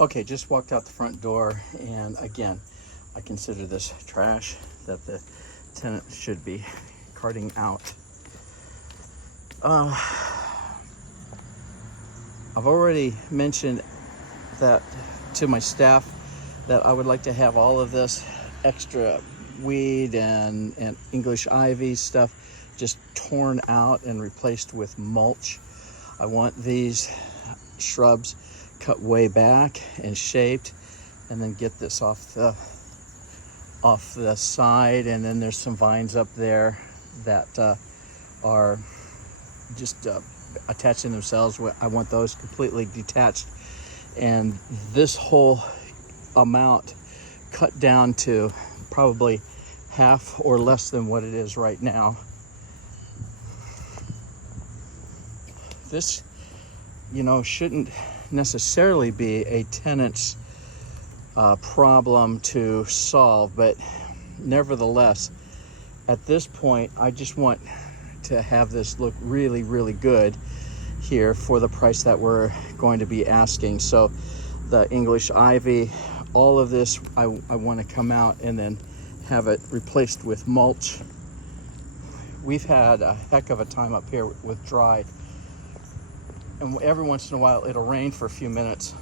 Okay, just walked out the front door, and again, I consider this trash that the tenant should be carting out. I've already mentioned that to my staff that I would like to have all of this extra weed and English ivy stuff just torn out and replaced with mulch. I want these shrubs cut way back and shaped, and then get this off the side. And then there's some vines up there that are just attaching themselves. I want those completely detached, and this whole amount cut down to probably half or less than what it is right now. This, shouldn't necessarily be a tenant's problem to solve, but nevertheless, at this point, I just want to have this look really, really good here for the price that we're going to be asking. So the English ivy, all of this, I want to come out and then have it replaced with mulch. We've had a heck of a time up here with dry, and every once in a while it'll rain for a few minutes.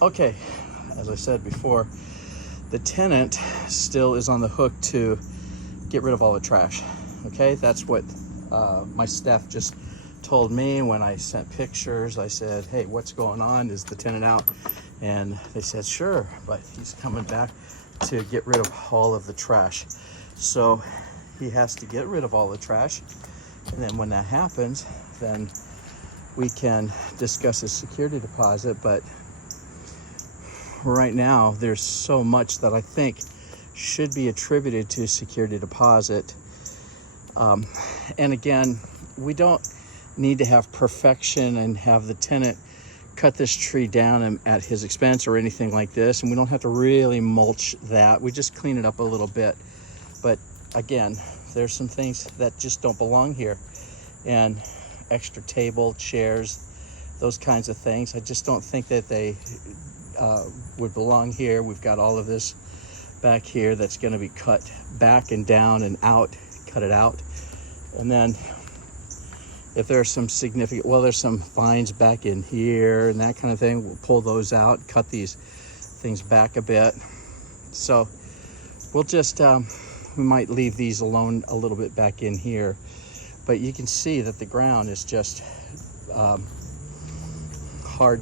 Okay, as I said before, the tenant still is on the hook to get rid of all the trash. Okay, that's what my staff just told me when I sent pictures. I said, hey, what's going on? Is the tenant out? And they said, sure, but he's coming back to get rid of all of the trash. So he has to get rid of all the trash. And then when that happens, then we can discuss a security deposit. But right now, there's so much that I think should be attributed to security deposit. And again, we don't need to have perfection and have the tenant cut this tree down at his expense or anything like this. And we don't have to really mulch that. We just clean it up a little bit. But again, there's some things that just don't belong here. And extra table, chairs, those kinds of things, I just don't think that they would belong here. We've got all of this back here that's going to be cut back and down and out. Cut it out. And then if there's some significant, there's some vines back in here and that kind of thing, we'll pull those out, cut these things back a bit. So we'll just we might leave these alone a little bit back in here, but you can see that the ground is just hard.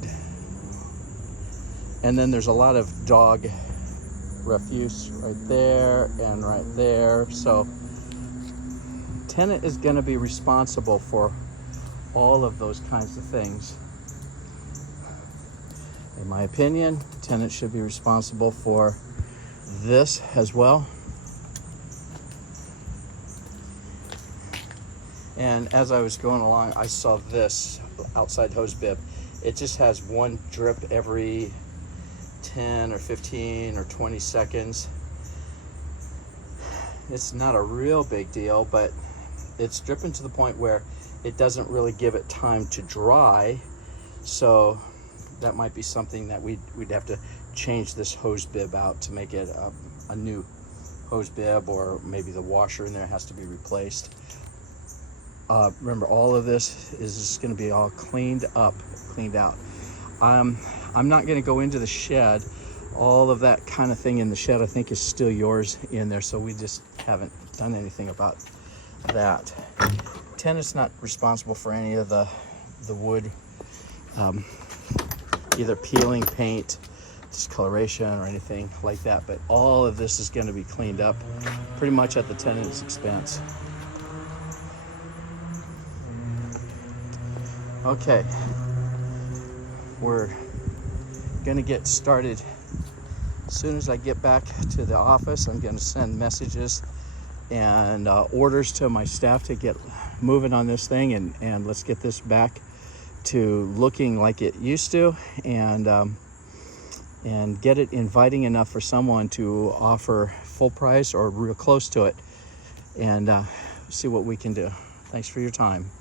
And then there's a lot of dog refuse right there and right there. So tenant is going to be responsible for all of those kinds of things. In my opinion, tenant should be responsible for this as well. And as I was going along, I saw this outside hose bib. It just has one drip every 10 or 15 or 20 seconds. It's not a real big deal, but it's dripping to the point where it doesn't really give it time to dry. So that might be something that we'd have to change this hose bib out to make it a new hose bib, or maybe the washer in there has to be replaced. Remember, all of this is just going to be all cleaned out. I'm not going to go into the shed. All of that kind of thing in the shed, I think, is still yours in there, so we just haven't done anything about that. Tenant's not responsible for any of the wood, either peeling, paint, discoloration, or anything like that, but all of this is going to be cleaned up pretty much at the tenant's expense. Okay, we're gonna get started. As soon as I get back to the office, I'm gonna send messages and orders to my staff to get moving on this thing, and let's get this back to looking like it used to, and get it inviting enough for someone to offer full price or real close to it, and see what we can do. Thanks for your time.